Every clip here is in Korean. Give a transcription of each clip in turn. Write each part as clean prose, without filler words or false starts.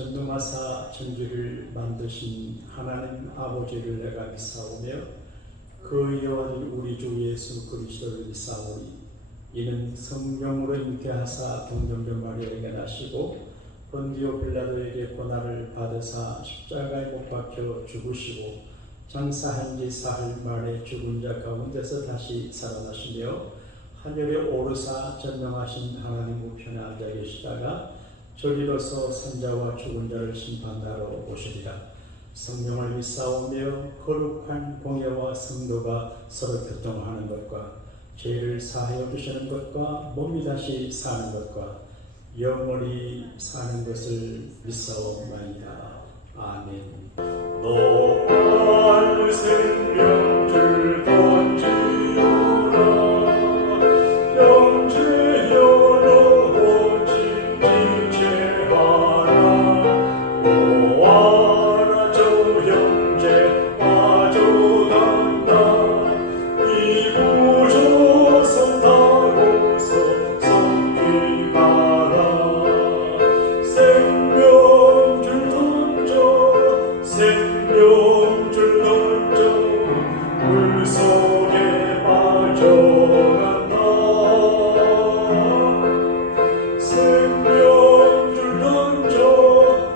전능하사 천지를 만드신 하나님 아버지를 내가 믿사오며 그 여호와를 우리 주 예수 그리스도를 믿사오니 이는 성령으로 잉태하사 동정녀 마리아에게 나시고 본디오 빌라도에게 고난을 받으사 십자가에 못 박혀 죽으시고 장사한 지 사흘 만에 죽은 자 가운데서 다시 살아나시며 하늘에 오르사 전능하신 하나님 우편에 앉아 계시다가 저리로서 산자와 죽은 자를 심판하러 오시리라. 성령을 믿사오며 거룩한 공예와 성도가 서로 교통하는 것과 죄를 사하여 주시는 것과 몸이 다시 사는 것과 영원히 사는 것을 믿사옵나이다. 아멘. 너할 생명줄 던지오라 영재여로 진지체하라 오아라 저 형제 빠져간다 이 구조선 타고서 성기 가라 생명줄 던져 생명줄 던져 물속에 빠져간다 생명줄 던져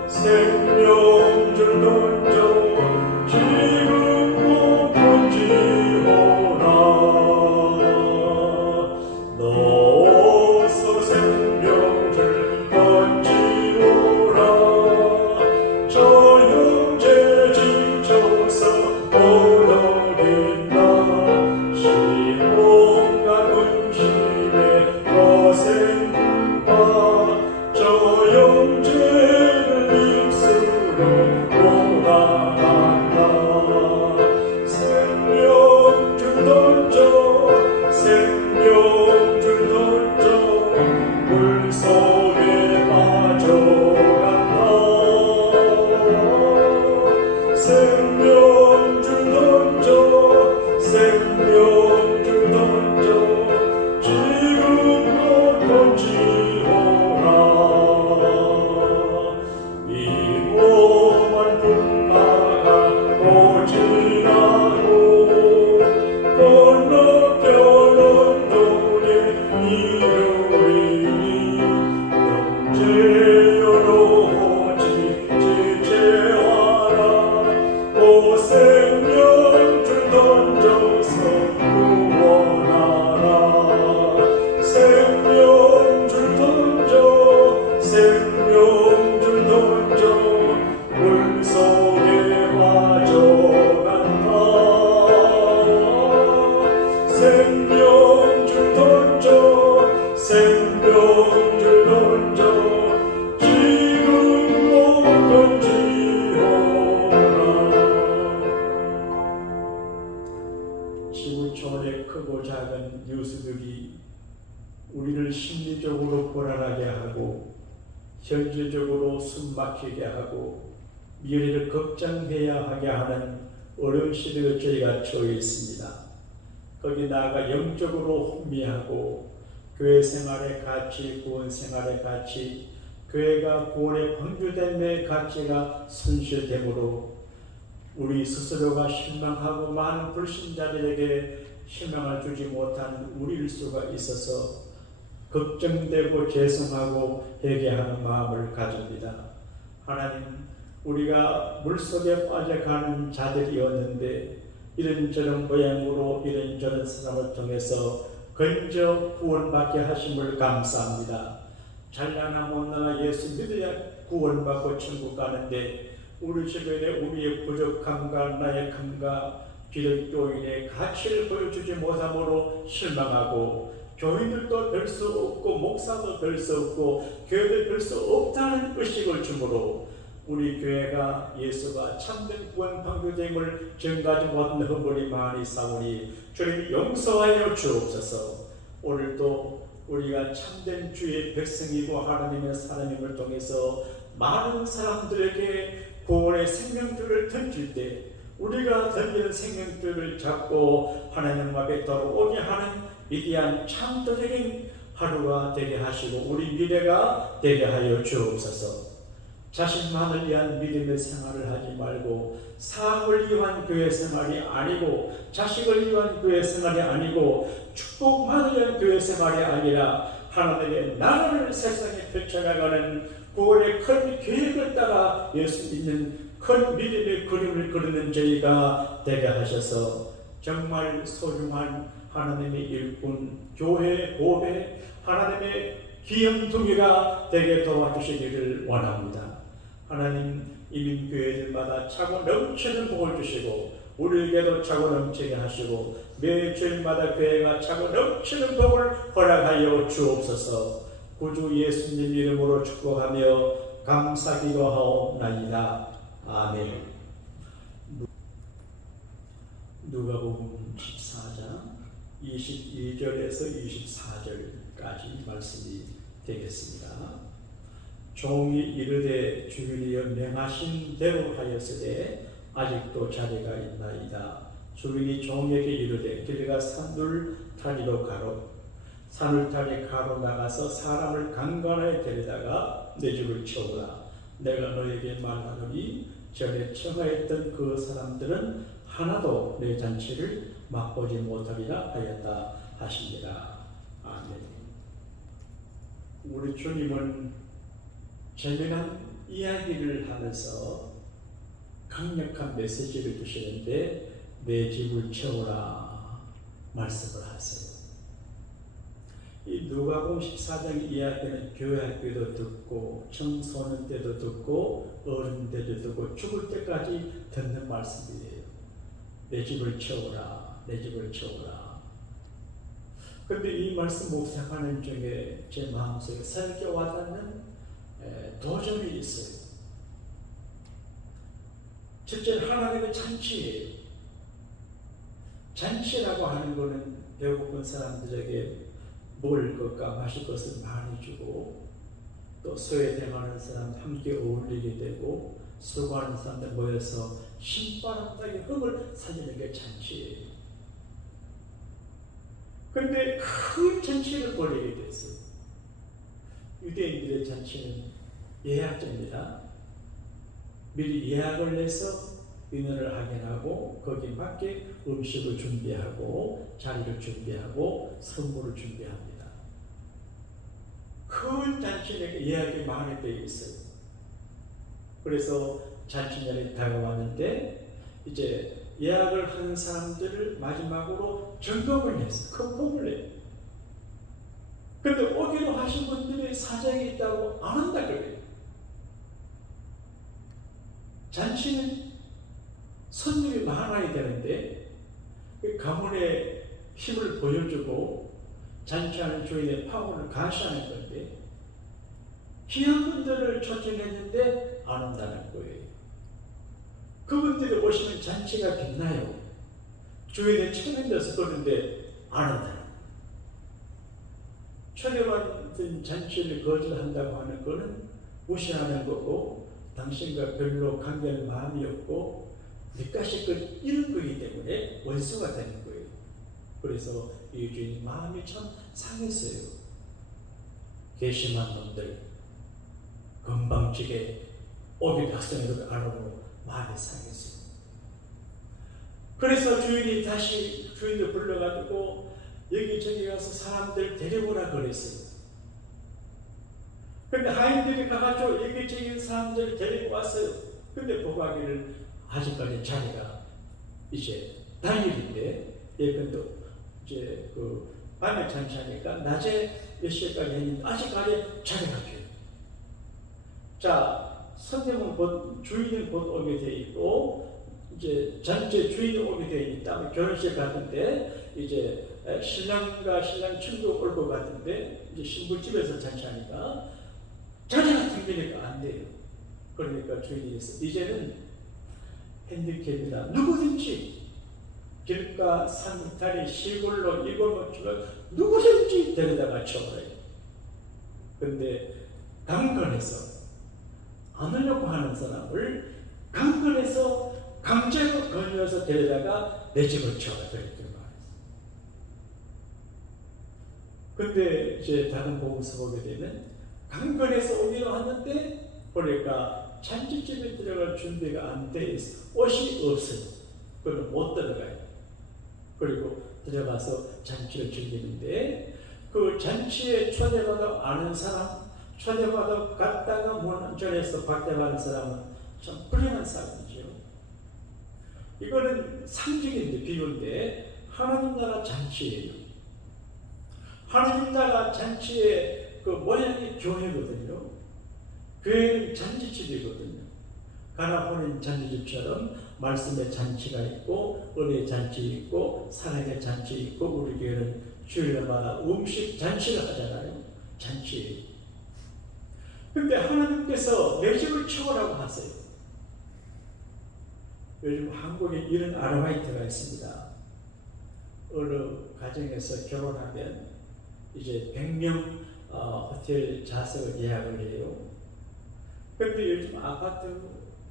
생명줄 던져 지금 못 던지오라 넣어서 생명줄 던지오라 저 형제 지쳐서 오너린다 시험과 근심에 거센바 저 형제를 입술로 오나간다 생명줄 던져 생명줄 던져 물속에 빠져간다 생명줄 던져 생명줄 던져 지금 못 던지오라 이 몸만 분바가 오지나고 건너편은 돈에 이르리니 영재여로 지체하라 오 생명줄 던져서 구원하라 생명줄 던져 생명줄 던져 물속에 빠져간다 생명줄 던져 생명줄 던져 지금 못 던지오라 지구촌의 크고 작은 뉴스들이 우리를 심리적으로 불안하게 하고 현실적으로 숨막히게 하고 미래를 걱정해야 하게 하는 어려운 시대에 저희가 처해 있습니다. 거기 나아가 영적으로 혼미하고 교회 생활의 가치, 구원 생활의 가치, 교회가 구원의 방주됨의 가치가 손실되므로 우리 스스로가 실망하고 많은 불신자들에게 희망을 주지 못한 우리일 수가 있어서 걱정되고 죄송하고 회개하는 마음을 가집니다. 하나님, 우리가 물속에 빠져가는 자들이었는데 이런저런 모양으로 이런저런 사람을 통해서 건져 구원받게 하심을 감사합니다. 잘나나 못나나 예수 믿어야 구원받고 천국 가는데 우리 주변에 우리의 부족함과 나약함과 기독교인의 가치를 보여주지 못함으로 실망하고 교인들도 될 수 없고 목사도 될 수 없고 교회도 될 수 없다는 의식을 주므로 우리 교회가 예수가 참된 구원 방주됨을 증가하지 못한 허물이 많이 싸우니 주님 용서하여 주옵소서. 오늘도 우리가 참된 주의 백성이고 하나님의 사람임을 통해서 많은 사람들에게 구원의 생명줄을 던질 때 우리가 던지는 생명줄을 잡고 하나님 앞에 돌아오게 하는 위대한 창조적인 하루가 되게 하시고 우리 미래가 되게 하여 주옵소서. 자신만을 위한 믿음의 생활을 하지 말고 사업을 위한 교회 생활이 아니고 자식을 위한 교회 생활이 아니고 축복만을 위한 교회 생활이 아니라 하나님의 나라를 세상에 펼쳐나가는 구원의 큰 계획을 따라 예수 믿는 큰 믿음의 그림을 그리는 저희가 되게 하셔서 정말 소중한 하나님의 일꾼, 교회, 보배, 하나님의 귀염둥이가 되게 도와주시기를 원합니다. 하나님 이민교회들마다 차고 넘치는 복을 주시고 우리에게도 차고 넘치게 하시고 매 주일마다 교회가 차고 넘치는 복을 허락하여 주옵소서. 구주 예수님 이름으로 축복하며 감사기도하옵나이다. 아멘. 누가복음 14장 22절에서 24절까지 말씀이 되겠습니다. 종이 이르되 주인이여 명하신 대로 하였으되 아직도 자리가 있나이다. 주인이 종에게 이르되 길가 산울타리로 가로 산울타리 가로 나가서 사람을 강간하여 데려다가 내 집을 채우라. 내가 너에게 말하노니 전에 청하였던 그 사람들은 하나도 내 잔치를 맛보지 못하리라 하였다 하십니다. 아멘. 우리 주님은 재미난 이야기를 하면서 강력한 메시지를 주시는데 내 집을 채우라 말씀을 하세요. 이 누가복음 14장 이야기는 교회 학교도 듣고 청소년 때도 듣고 어른 때도 듣고 죽을 때까지 듣는 말씀이에요. 내 집을 채우라, 내 집을 채우라. 그런데 이 말씀 묵상하는 중에 제 마음속에 새롭게 와닿는 도전이 있어요. 첫째, 하나님의 잔치예요. 잔치라고 하는 것은 배고픈 사람들에게 먹을 것과 마실 것을 많이 주고 또 소외당하는 사람 함께 어울리게 되고 수고하는 사람들 모여서 신바람 따기 흙을 살리는 게 잔치예요. 그런데 큰 잔치를 벌이게 됐어요. 유대인들의 잔치는 예약제입니다. 미리 예약을 해서 인원을 확인하고 거기에 맞게 음식을 준비하고 자리를 준비하고 선물을 준비합니다. 큰 잔치는 예약이 많이 되어 있어요. 그래서 잔치날이 다가왔는데 이제 예약을 한 사람들을 마지막으로 점검을 해서 컨펌을 해요. 그런데 오기로 하신 분들이 사정이 있다고 안 한다 그래요. 잔치는 손님이 많아야 되는데 그 가문의 힘을 보여주고 잔치하는 주인의 파워를 감시하는 건데 귀한 분들을 초청했는데 안 온다는 거예요. 그분들이 오시면 잔치가 빛나요. 주인의 초청돼서 그러는데 안 온다는 거예요. 초대받은 잔치를 거절한다고 하는 것은 무시하는 거고 당신과 별로 관계할 마음이 없고 밑가시 그 이런 거기 때문에 원수가 되는 거예요. 그래서 이 주인이 마음이 참 상했어요. 괘씸한 놈들, 건방지게 오비 박성이라도 안 오고 마음이 상했어요. 그래서 주인이 다시 주인을 불러가지고 여기저기 가서 사람들 데려오라 그랬어요. 근데 하인들이 가가지고 여기저기 사람들 데리고 왔어요. 근데 보가기를 아직까지 자리가 이제 당일인데 예컨도 이제 그 밤에 잔치하니까 낮에 몇 시까지 했는데 아직까지 자리가 비어요. 자, 선생은 곧 주인은 곧 오게 돼 있고 이제 잔치 주인이 오게 돼 있다. 결혼식 같은데 이제 신랑과 신랑 친구 올 것 같은데 이제 신부집에서 잔치하니까 자리가 텅비니까 안 돼요. 그러니까 주인이 이제는 핸디캡이다. 누구든지 길가 산타리 시골로 이골로 누구든지 데려다가 쳐버려요. 근데 강건해서 안 오려고 하는 사람을 강건해서 강제로 걸려서 데려다가 내 집을 쳐버려요. 근데 이제 다른 복음서 보게 되면 강건해서 오기로 하는데 보니까 잔치집에 들어갈 준비가 안 돼 있어. 옷이 없어요. 그럼 못 들어가요. 그리고 들어가서 잔치를 즐기는데 그 잔치에 초대받아 아는 사람, 초대받아 갔다가 문전에서 박대받는 사람은 참 불행한 사람이죠. 이거는 상징인데 비유인데 하나님 나라 잔치예요. 하나님 나라 잔치의 그 모양이 교회거든요. 교회는 잔치집이거든요. 가나혼인 잔치집처럼 말씀의 잔치가 있고 은혜의 잔치 있고 사랑의 잔치 있고 우리 교회는 주일마다 음식 잔치를 하잖아요. 잔치예요. 근데 하나님께서 내 집을 채우라고 하세요. 요즘 한국에 이런 아르바이트가 있습니다. 어느 가정에서 결혼하면 이제 100명 호텔 좌석을 예약을 해요. 근데 요즘 아파트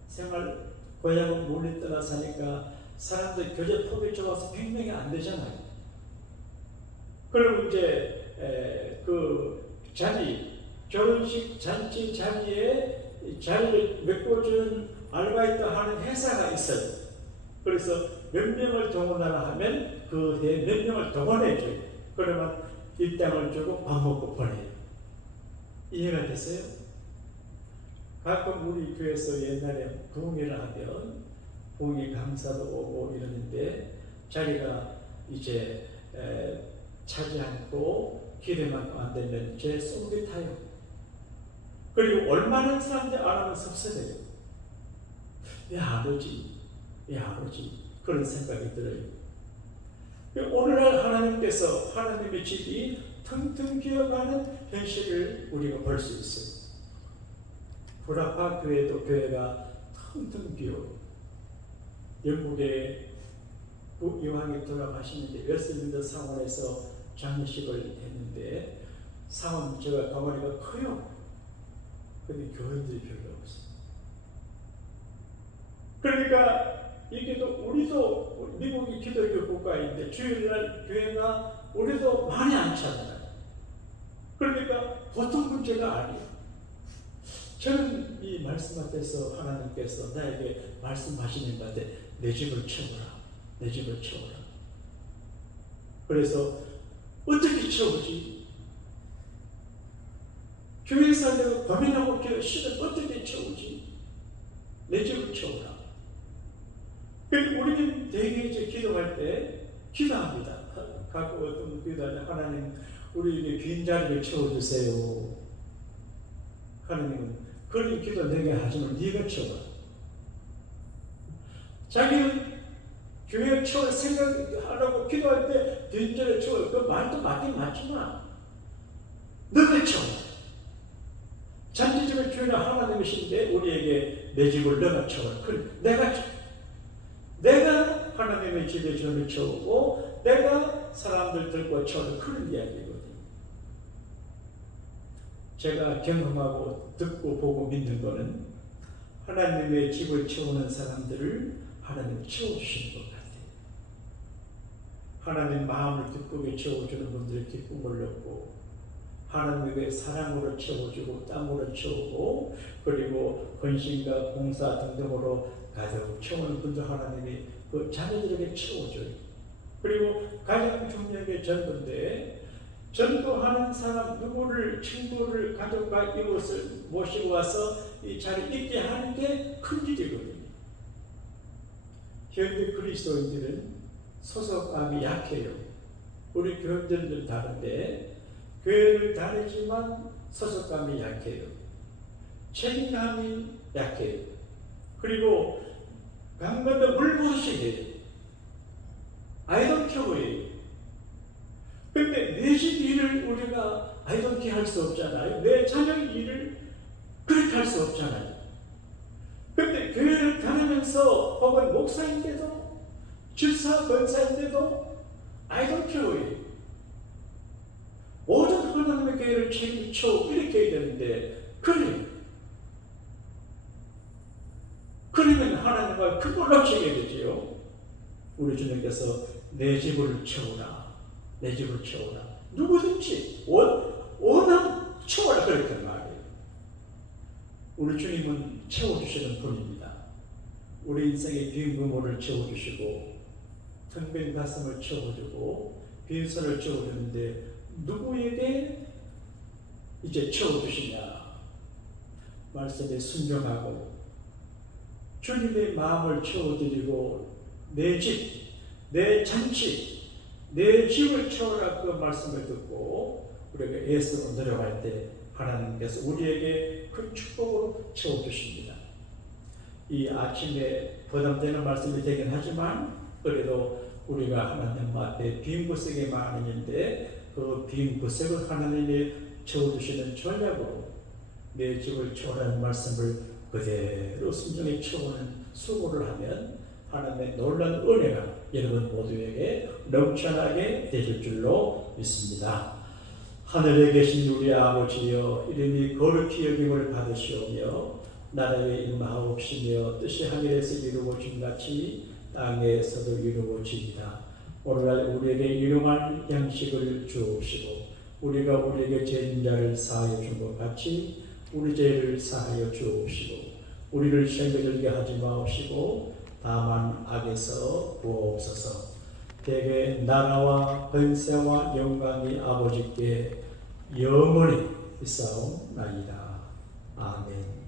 생활 고향은 멀리 떠나 사니까 사람들 교제폭이 좁아서 100명이 안 되잖아요. 그럼 이제 그 자리, 결혼식 잔치 자리에 자리를 메꿔주는 아르바이트 하는 회사가 있어요. 그래서 몇 명을 동원하라 하면 그 해 몇 명을 동원해줘요. 그러면 입당을 주고 밥 먹고 보내요. 이해가 됐어요? 가끔 우리 교회에서 옛날에 부흥회를 하면 부흥회 강사도 오고 이러는데 자리가 이제 차지 않고 기대만큼 안 되면 제 속이 타요. 그리고 얼마나 사람들이 안 하면 섭섭해요. 왜 안 오지? 왜 안 오지? 그런 생각이 들어요. 오늘날 하나님께서 하나님의 집이 텅텅 비어가는 현실을 우리가 볼 수 있어요. 구라파 교회도 교회가 텅텅 비어. 영국의 국유황이 돌아가시는데 웨스트민스터 상원에서 장례식을 했는데 상원 제가 가만히가 커요. 근데 교인들이 별로 없어요. 그러니까 이게 또 우리도 미국이 기독교 국가인데 주일날 교회가 우리도 많이 안 차잖아요. 그러니까 보통 문제가 아니에요. 저는 이 말씀 앞에서 하나님께서 나에게 말씀하시는 건데 내 집을 채우라. 내 집을 채우라. 그래서 어떻게 채우지? 교회에서 내가 고민하고 시를 어떻게 채우지? 내 집을 채우라. 우리는 대개 이제 기도할 때 기도합니다. 가끔 어떤 기도하냐. 하나님, 우리에게 빈 자리를 채워주세요. 하나님은 그런 기도 내게 하지만 네가 채워라. 자기는 교회 채울 생각하라고 기도할 때 빈 자리를 채워. 그 말도 맞긴 맞지만 너가 채워. 잔치집을 주인은 하나님이신데 우리에게 내 집을 너가 채워라. 그래, 내가 하나님의 집에 저를 채우고 내가 사람들 들고 채우는 그런 이야기거든요. 제가 경험하고 듣고 보고 믿는 것은 하나님의 집을 채우는 사람들을 하나님 채워주시는 것 같아요. 하나님 마음을 기쁘게 채워주는 분들의 기쁨을 얻고 하나님의 사랑으로 채워주고 땀으로 채우고 그리고 헌신과 봉사 등등으로 가득 채우는 분들 하나님이 그 자녀들에게 채워줘요. 그리고 가장 중요한 게 전도인데 전도하는 사람 누구를 친구를 가족과 이웃을 모시고 와서 이 자리에 있게 하는 게 큰 일이거든요. 현대 그리스도인들은 소속감이 약해요. 우리 교인들은 다른데 교회를 다니지만 소속감이 약해요. 책임감이 약해요. 그리고 강간도 물부으시해요. 아이돈케어예요. 근데 내 집 일을 우리가 아이돈케 할 수 없잖아요. 내 자녀 일을 그렇게 할 수 없잖아요. 근데 교회를 다니면서 혹은 목사인데도 집사 권사인데도 아이돈케어예요. 모든 하나님의 교회를 책임져 이렇게 해야 되는데 그래요. 그러면 하나님과 그걸로 책임져야 되지요. 우리 주님께서 내 집을 채우라. 내 집을 채우라. 누구든지 원함 채워라 그랬단 말이에요. 우리 주님은 채워주시는 분입니다. 우리 인생의 빈 구멍을 채워주시고 텅 빈 가슴을 채워주고 빈손을 채워주는데 누구에게 이제 채워주시냐? 말씀에 순종하고 주님의 마음을 채워드리고 내 집, 내 잔치, 내 집을 채워라 그 말씀을 듣고 우리가 애쓰고 노력할 때 하나님께서 우리에게 그 축복으로 채워주십니다. 이 아침에 부담되는 말씀이 되긴 하지만 그래도 우리가 하나님 앞에 빈 구석이 많은데 그 빈 구석을 하나님이 채워주시는 전략으로 내 집을 채우라는 말씀을 그대로 순종에 채우는 수고를 하면 하나님의 놀라운 은혜가 여러분 모두에게 넘쳐나게 되실 줄로 믿습니다. 하늘에 계신 우리 아버지여, 이름이 거룩히 여김을 받으시오며 나라에 임하옵시며 뜻이 하늘에서 이루어진 같이 땅에서도 이루어지이다. 오늘날 우리에게 일용할 양식을 주옵시고 우리가 우리에게 죄인 자를 사하여 준 것 같이 우리 죄를 사하여 주옵시고 우리를 시험에 들게 하지 마옵시고 다만 악에서 구하옵소서. 대개 나라와 권세와 영광이 아버지께 영원히 있사옵나이다. 아멘.